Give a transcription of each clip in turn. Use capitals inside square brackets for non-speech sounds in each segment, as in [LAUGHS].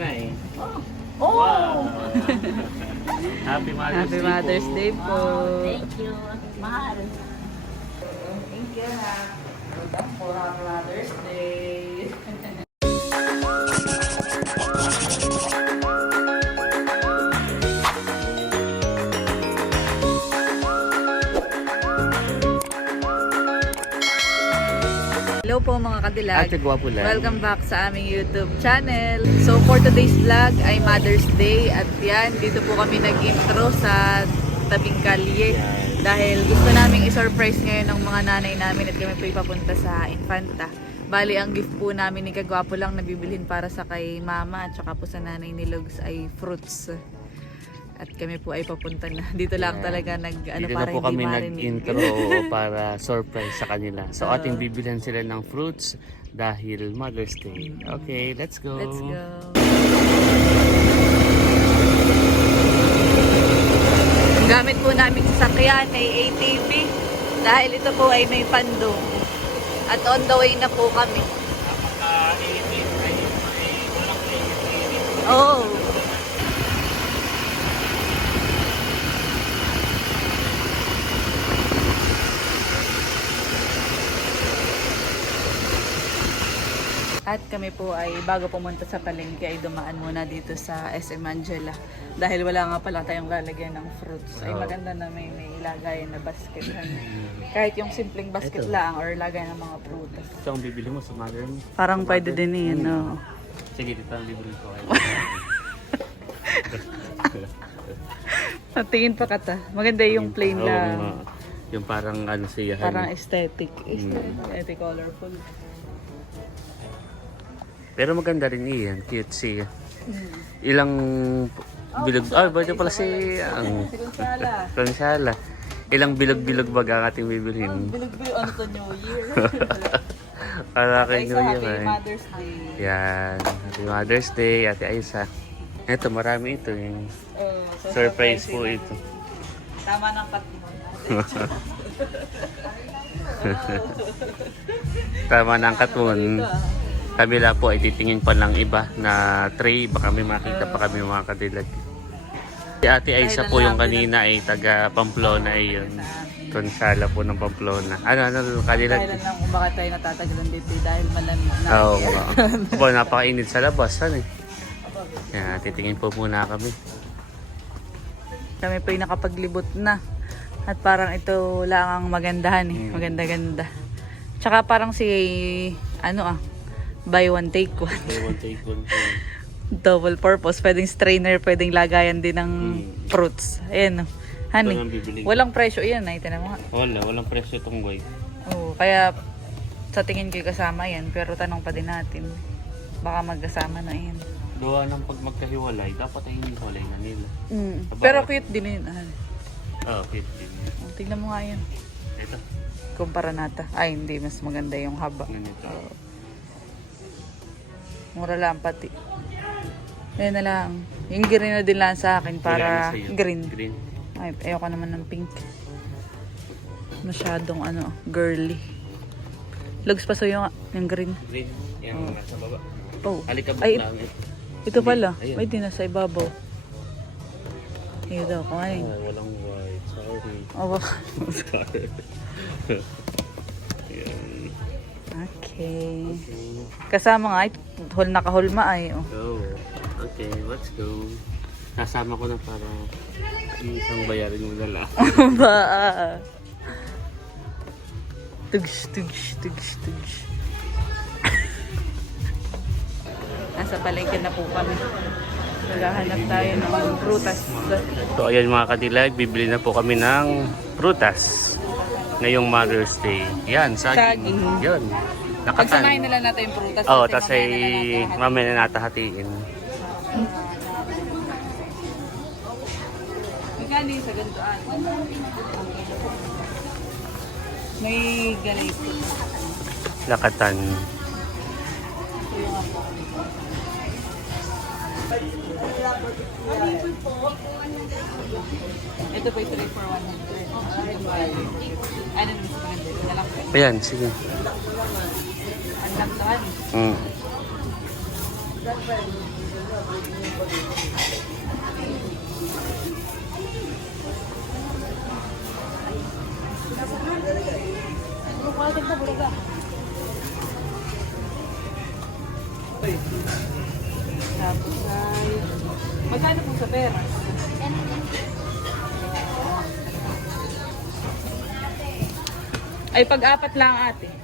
nanay. Oh! Happy Mother's Happy Day Mother's po. Day po. Thank you. Mahal. Thank you, ha. Good Mother's Day. Hello po mga kadilag. Ate Gwapo lang. Welcome back sa aming YouTube channel. So for today's vlog ay Mother's Day at yan, dito po kami nag-intro sa tabing kalye. Dahil gusto naming i-surprise ngayon ng mga nanay namin at kami po ipapunta sa Infanta. Bali, ang gift po namin ni Kagwapo lang na bibilhin para sa kay mama at saka po sa nanay ni Lugs ay fruits. At kami po ay papunta na. [LAUGHS] Dito lang talaga nag, ano, Dito para na po hindi kami marinig. nag-intro [LAUGHS] para surprise sa kanila. So Oo. ating bibilhan sila ng fruits dahil Mother's Day. Okay, let's go. Let's go. Ang gamit po namin sa sakyan ay ATV dahil ito po ay may pandong. At on the way na po kami. Oh. At kami po ay bago pumunta sa palengke ay dumaan muna dito sa SM Angela. Dahil wala nga pala tayong lalagyan ng fruits. Ay Oo. maganda na may, may ilagay na basket. Kahit yung simpleng basket Ito. lang or lagay ng mga prutas. Ito ang bibili mo sa mother mo. Parang Sa pwede din yun, Mm. no? Sige, dito ang bibili ko. Tingin pa kata. Maganda yung plain lang. Yung parang ano siya. Parang aesthetic. Mm. Aesthetic, colorful. Pero maganda rin iyan. Cute siya. Ilang bilog... Ay, ba pala si... Ang... Si Gonzala. Ilang bilog-bilog bag ang ating bibilhin? Bilog-bilog ano to New Year. [LAUGHS] Para kay Ay, New Year. Happy. Mother's Day. Yan. Happy Mother's Day, Ate Aisa. Ito, marami ito. Yung Oh, so surprise po ito. Tama ng cut mo. [LAUGHS] Tama na ang katun. Kabila po ay titingin pa ng iba na tray. Baka may makita pa kami mga kadilag. Si Ate Aisa po yung kanina ay taga Pamplona ay yun. Konsala po ng Pamplona. Ano, ano, kadilag? Dahil lang kung bakit tayo natatagalan dito dahil malamig na. Oo nga. Aba, napakainit sa labas. Ano eh. Yan, titingin po muna kami. Kami po yung nakapaglibot na. At parang ito lang ang magandahan eh. Mm. Maganda-ganda. Tsaka parang si, ano ah, buy one take one. Buy one, take one. [LAUGHS] Double purpose. Pwedeng strainer, pwedeng lagayan din ng Mm. fruits. Ayan oh. Honey, walang presyo yan. Ay, tinan mo nga. Wala, walang presyo itong guy. Oo, kaya sa tingin ko kasama yan. Pero tanong pa din natin. Baka magkasama na yan. Gawa ng pag magkahiwalay, dapat ay hiniwalay na nila. Mm. Aba. Pero cute din yun. Ah, oh, 15. oh, tignan mo nga yan. Ito, Kumpara nata. Ay, hindi. Mas maganda yung haba. ganito. Oo. Mura lang pati. Ayun na lang. Yung green na din lang sa akin para Wala na sa'yo. green. Green. Ay, ayoko naman ng pink. Masyadong ano, girly. Lugs pa sa'yo nga, yung green. Green. Yan, Oo. nasa baba. Oh. Alikabok Ay, lang ito. ito pala. Ayun. May din nasa ibabaw. Ayun daw, kumain. Ah, walang white. Sorry. Oh, [LAUGHS] Sorry. Okay. Okay. Kasama nga, ay, hol nakahulma ay. Oh. Go. Okay, let's go. Kasama ko na para isang bayarin mo na lang. [LAUGHS] ba? Tugs, tugs, tugs, tugs. [LAUGHS] Nasa palengke na po kami. Naghahanap tayo ng prutas. So ayan mga kadilag, bibili na po kami ng prutas ngayong Mother's Day. Yan, saging. Saging. Yan. Pagsamahin nila natin yung prutas. Oo, oh, tapos ay mamaya na natahatiin. Magkano yung sa ganitoan? May ganito. Lakatan. Ito pa yung 3 for 100. Ano naman sa maganda? Ito na lang. Ayan, sige. Ang lang to, honey. Mm. Tapos ay... Magkano po sa pera? Ay, pag-apat lang ate.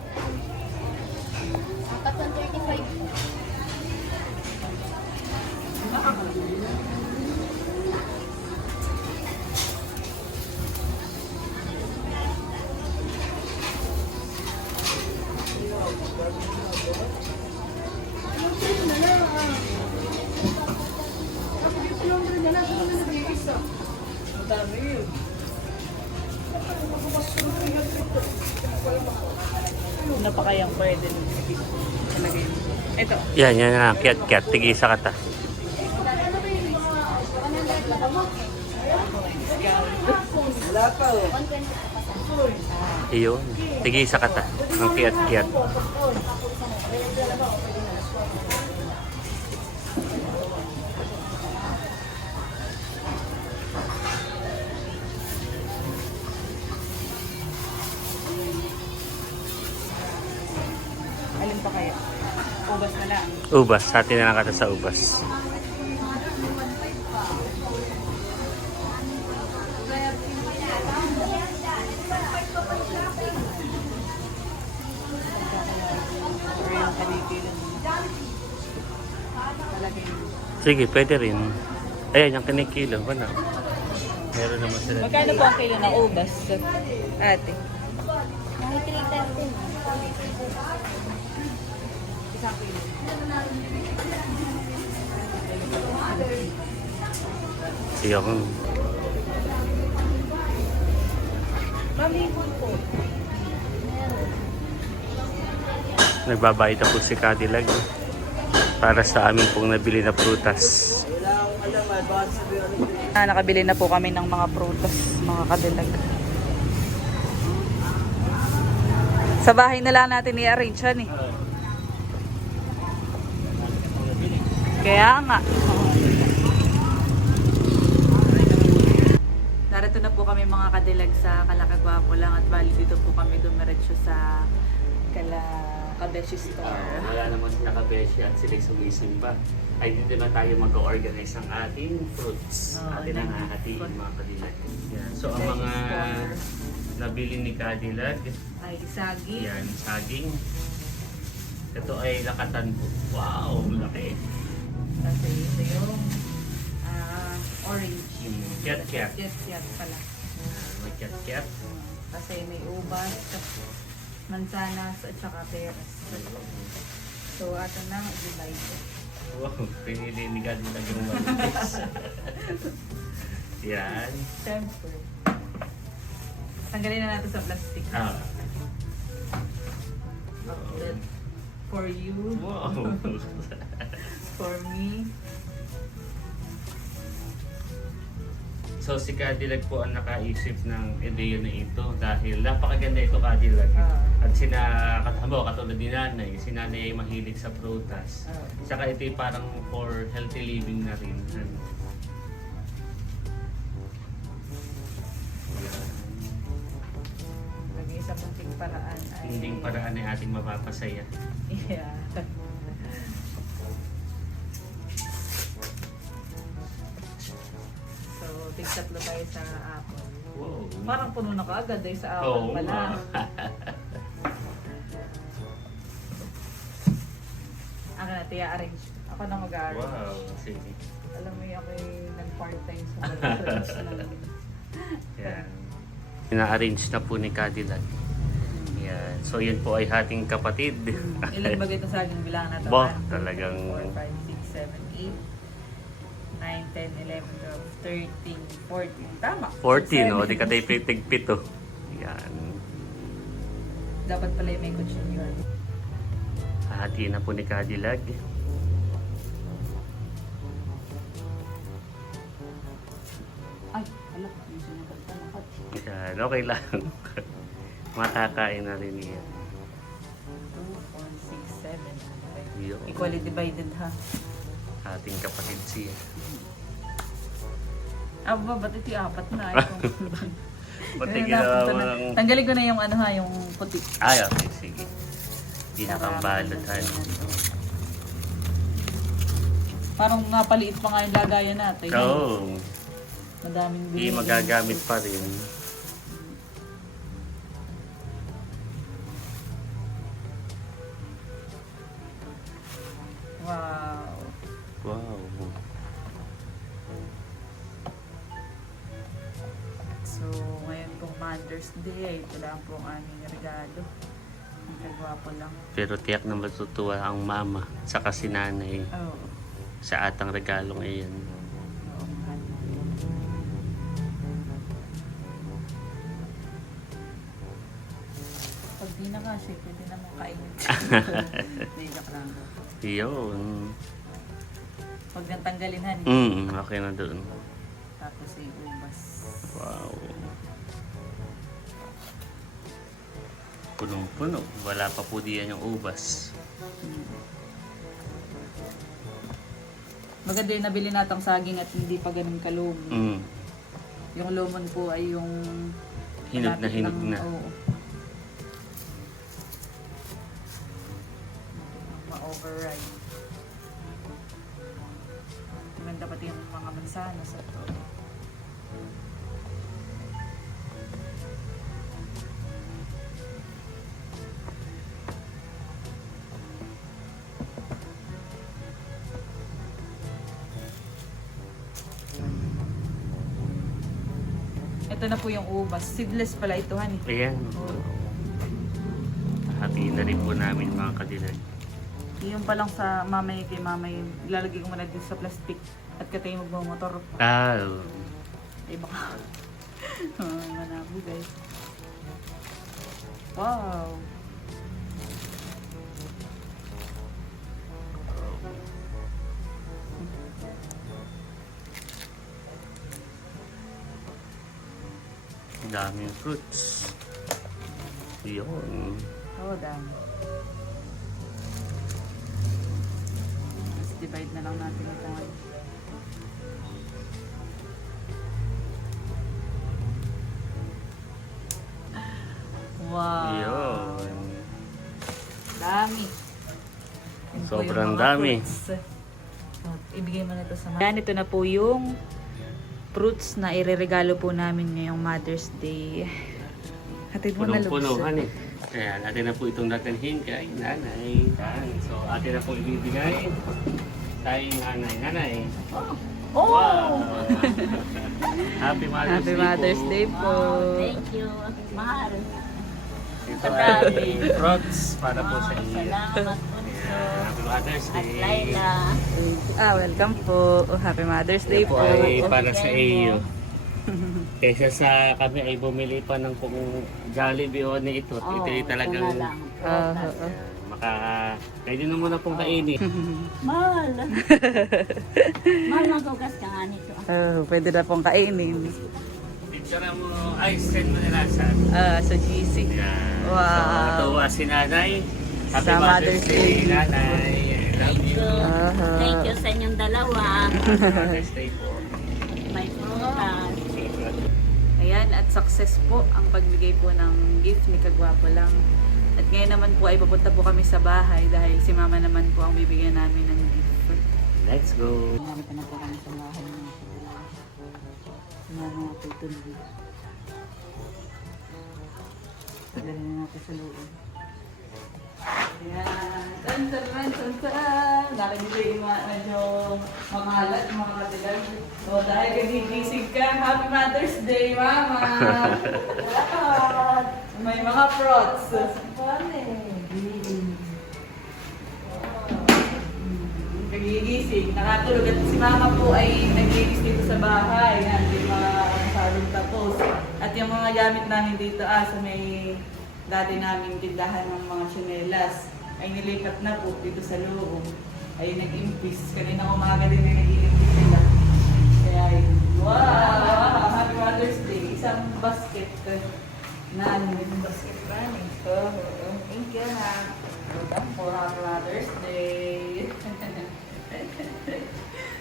Ito. Yan, yan na. Kiat, kiat. Tigisa ka ta. Iyon. Tigisa ka ta. Ang kiat, kiat. Alin pa kaya? Ubas na lang. Ubas. Hati na lang kata sa ubas. Sige, pwede rin. Ayan, yung kinikilo. Wala. Meron naman sila. Magkano po ang kilo na ubas? Ate. Ay, 3,000. Iyak ko. Po. Nagbabayad na po si Cadillac eh. para sa amin pong nabili na prutas. Ah, nakabili na po kami ng mga prutas, mga Cadillac. Sa bahay na lang natin i-arrange yan eh. Kaya nga. Narito na po kami mga kadilag sa Kalakagwapo lang at bali dito po kami dumiretso sa Kala Kabeshi Store. wala naman nakabeshi at sila sumisimba. Ay dito na tayo mag-organize ng ating fruits. Oo, atin ang ng ahatiin fruit. mga Cadillac. Yan. So ang mga nabili ni Cadillac, Ay, isagi. yan, saging. Ito ay lakatan po. Wow, laki. Kasi ito yung ah, orange. Yung kiat-kiat. Kiat-kiat pala. May kiat-kiat. Kasi may ubas, mansanas, at saka peras. So, ato na, divide. Wow, pinili ni Cadillac yung malinis. [LAUGHS] yan. Siyempre. Tanggalin na natin sa plastic. Ah. Outlet. For you, Wow. [LAUGHS] for me. So si Cadillac po ang nakaisip ng ideya na ito dahil napakaganda ito Cadillac. Ah. At sina katamo katulad ni nanay, si nanay ay mahilig sa prutas. Ah. Saka ito ay parang for healthy living na rin. Ano. Lagay sa munting paraan ay... Hindi paraan ay ating mapapasaya. [LAUGHS] Yeah. Tig tatlo tayo sa apple. Wow. Parang puno na kaagad eh sa apple Oo pala. [LAUGHS] nga. Ako na, tiya arrange. Ako na mag-arrange. wow. Sige. Alam mo yung ako nag-part-time sa mag-arrange ng... Yan. Ina-arrange na po ni Cadillac. Yan. So yun po ay hating kapatid. Ilan ba ito sa aking bilangan [LAUGHS] na ito? Bah, talagang- 4, 5, 6, 7, 8, 9, 10, 11, 12, 13, 14. Tama. 14, no? 7. Di ka tayo pitig-pito. Yan. Dapat pala yung may kutsyon yun. Hahati na po ni Cadillac. Ay, alam. Yan, okay lang. [LAUGHS] Makakain na rin yan. 2, 4, 6, 7. Yun. Equally divided ha. Ating kapatid siya. Ah, ba, ba't ito yung apat na? Pati ginawa mo ng... Tanggalin ko na yung ano ha, yung puti. Ay, okay, sige. Pinakang han. Parang napaliit pa nga yung lagayan natin. Oo. Madaming Hindi binili. magagamit pa rin. Wow. Wow. Mother's Day, ito lang po ang aming regalo. Ang kagwapo lang. Pero tiyak na matutuwa ang mama saka si nanay Oo. sa atang regalo ngayon. Oo, mahal. Pag di na kasi, pwede naman kainin. [LAUGHS] Hindi, joke lang. Yun. Huwag nang tanggalin, honey. Mm, okay na doon. Tapos ay ubas. Wow. Punong-puno. Wala pa po diyan yung ubas. Maganda yung nabili natang saging at hindi pa ganun kalum. Mm. Yung lomon po ay yung... Hinog na hinog ng- na. Oo. Ma-override. Maganda pati yung mga mansanas at to. Po yung ubas. Seedless pala ito, honey. Ayan. Happy na rin po namin mga kadilag. Yung pa lang sa mamay kay mamay, ilalagay ko muna dito sa plastic at katay magmamotor. Ah, Ay baka. [LAUGHS] Ay, manabo guys. Wow. Daming fruits. Yun. Oh, dami. Divide na lang natin ito ngayon. Wow. Yun. Dami. Sobrang dami. fruits. So, ibigay mo na ito sa mga. Yan, ito na po yung fruits na ireregalo po namin ngayong Mother's Day. Hatid mo na lubos. honey. Kaya natin na po itong nagalhin kay nanay. Yan. So, atin na po ibibigay kay nanay. Nanay. Oh! Wow! [LAUGHS] Happy Mother's Happy Day Mother's po. Day po. Oh, thank you. Mahal. Ito ay fruits para po sa iyo. Salamat po. Happy Mother's At Day. Laila. Ah, welcome po. Oh, Happy Mother's Day Ito po. ay para sa iyo. [LAUGHS] Kaysa sa kami ay bumili pa ng kung Jollibee o ni ito. Oh, ito ay talagang na lang. Ah, Prutas. oo. Yan, maka pwede na muna pong kainin. [LAUGHS] Mahal. [LAUGHS] Mahal ang tugas ka nga nito. Oh, pwede na pong kainin. Picture mo, ay send mo nila sa Ah, sa GC. Yan. Wow. So, natuwa si nanay. Happy Sa Mother's Mother's Day, Day. nanay. Love Thank you. Aha. Thank you sa inyong dalawa. Happy Mother's Day po. May prutas. Ayan, at success po ang pagbigay po ng gift ni Kagwapo lang. At ngayon naman po ay papunta po kami sa bahay dahil si Mama naman po ang bibigyan namin ng gift. Let's go. Marami na po kami sa bahay ng mga mga tutuloy. Padali na natin sa loob. Ayan. Tan, tan, tan, tan, tan. Ko yung mga medyo mamahalat, mga katilag. So, dahil kagigising ka, Happy Mother's Day, Mama! [LAUGHS] Salamat! May mga prots. Kagigising, nakatulog at si Mama po ay naglinis dito sa bahay. Yan, yung mga masyadong tapos. At yung mga gamit namin dito, ah, sa may dati naming tindahan ng mga tsinelas, ay nilipat na po dito sa loob. Ay nag-impis. Kanina umaga din ay nag-iimpis sila. Kaya yun. Wow! Happy Mother's Day. Isang basket na ano, basket running. Oh, oh. Thank you, ha. Welcome po. Happy Mother's Day. [LAUGHS]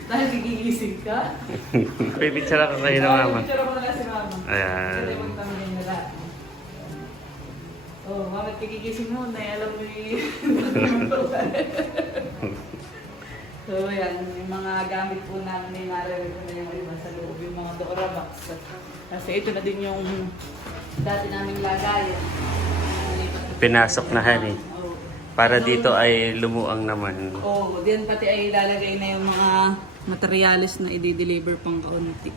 nagigising ka? [LAUGHS] Pipicture ako kayo ng mama. Picture mo na lang si mama. Ayan. Na lahat. Oh, mama, tigigising mo na alam mo yung... [LAUGHS] so, yan. Yung mga gamit po namin ni Mara, ko na yung iba sa loob, yung mga Dora box. Kasi ito na din yung dati naming lagayan. Pinasok na, honey. Oo. Para Ano- dito ay lumuang naman. Oo, diyan pati ay ilalagay na yung mga materialis na i-deliver pang kaunti.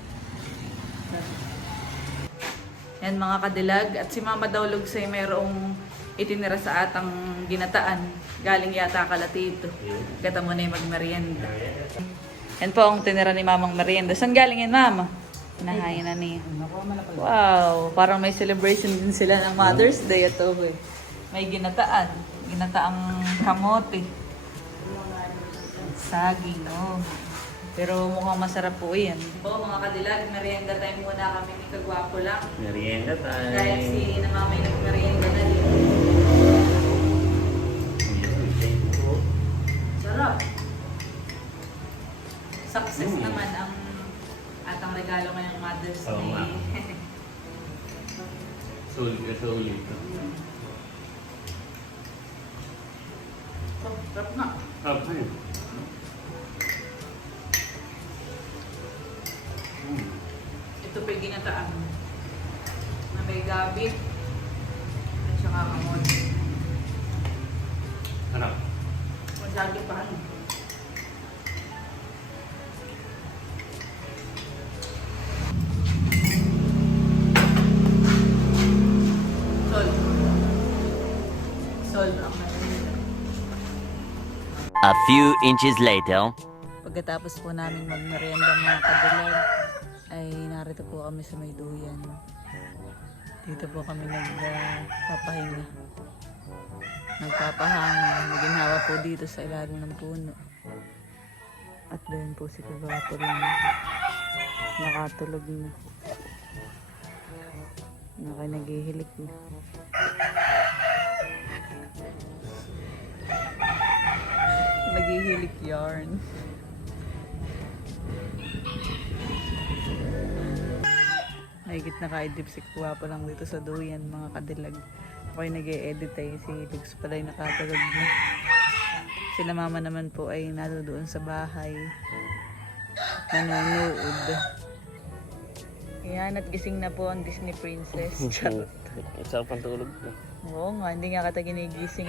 Yan mga kadilag. At si Mama daw Lugsay mayroong itinira sa atang ginataan. Galing yata kalatito. Kata mo na yung magmerienda. Yan po ang tinira ni Mamang merienda. Saan galing yan, Mama? Nahayin na niya. Wow, parang may celebration din sila ng Mother's Day ito eh. May ginataan. Ginataang kamote. Saging, oh. Pero mukhang masarap po yan. Po, mga kadilag, merienda time muna kami ni Kagwapo lang. Merienda Dahil tayo. si namamay nagmerienda na din. Sarap. Success Mm. naman ang atang regalo ngayong Mother's Oo, Day. [LAUGHS] ma'am. Sulit ka sulit. oh, sarap na. Okay. Mm. May gabit. At saka kamote. Ano? Masyado pa ano. Sol. Sol ang. A few inches later. Pagkatapos po namin magmerienda mga kadilag, ay narito po kami sa may duyan. Dito po kami nagpapahinga. Nagpapahangin. Naginhawa po dito sa ilalim ng puno. At doon po si Kagapo lang. Nakatulog na. Naka naghihilik na. Naghihilik yarn. Mahigit na kaidip si Kuwapo lang dito sa duyan, mga kadilag. Ako'y nag edit ay si Lux pala yung nakatulog na. Sila mama naman po ay nadoon sa bahay. Nanonood. Yan, at gising na po ang Disney Princess. [LAUGHS] Charot. Sarap ang tulog ko. Oo nga, hindi nga kita ginigising.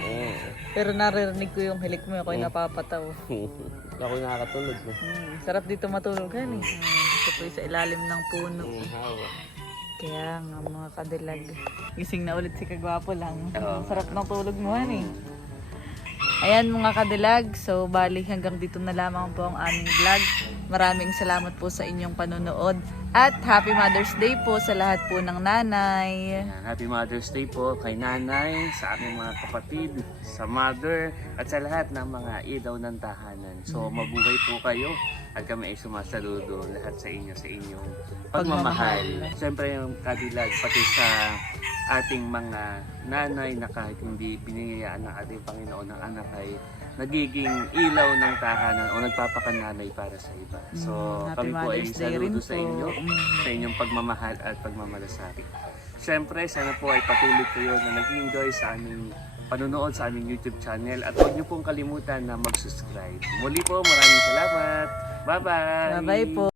Pero naririnig ko yung hilik mo, ako'y napapataw. Ako [LAUGHS] nakakatulog. Hmm, sarap dito matulog kan eh. Ito po sa ilalim ng puno. Kaya nga mga kadilag. Gising na ulit si Kagwapo lang. Oo. Sarap ng tulog mo eh. Ayan mga kadilag, so bali hanggang dito na lamang po ang aming vlog. Maraming salamat po sa inyong panonood. At Happy Mother's Day po sa lahat po ng nanay. Happy Mother's Day po kay nanay, sa aming mga kapatid, sa mother, at sa lahat ng mga idaw ng tahanan. So mabuhay po kayo at kami ay sumasaludo lahat sa inyo sa inyong pagmamahal. Pagmamahal. Siyempre yung kadilag pati sa ating mga nanay na kahit hindi binigayaan ng ating Panginoon ng anak ay nagiging ilaw ng tahanan o nagpapakananay para sa iba. So Mm, kami po ay saludo sa inyo Mm. sa inyong pagmamahal at pagmamalasakit. Siyempre, sana po ay patuloy kayo na nag-enjoy sa aming panunood sa aming YouTube channel at huwag niyo pong kalimutan na mag-subscribe. Muli po, maraming salamat. Bye-bye! Bye-bye po.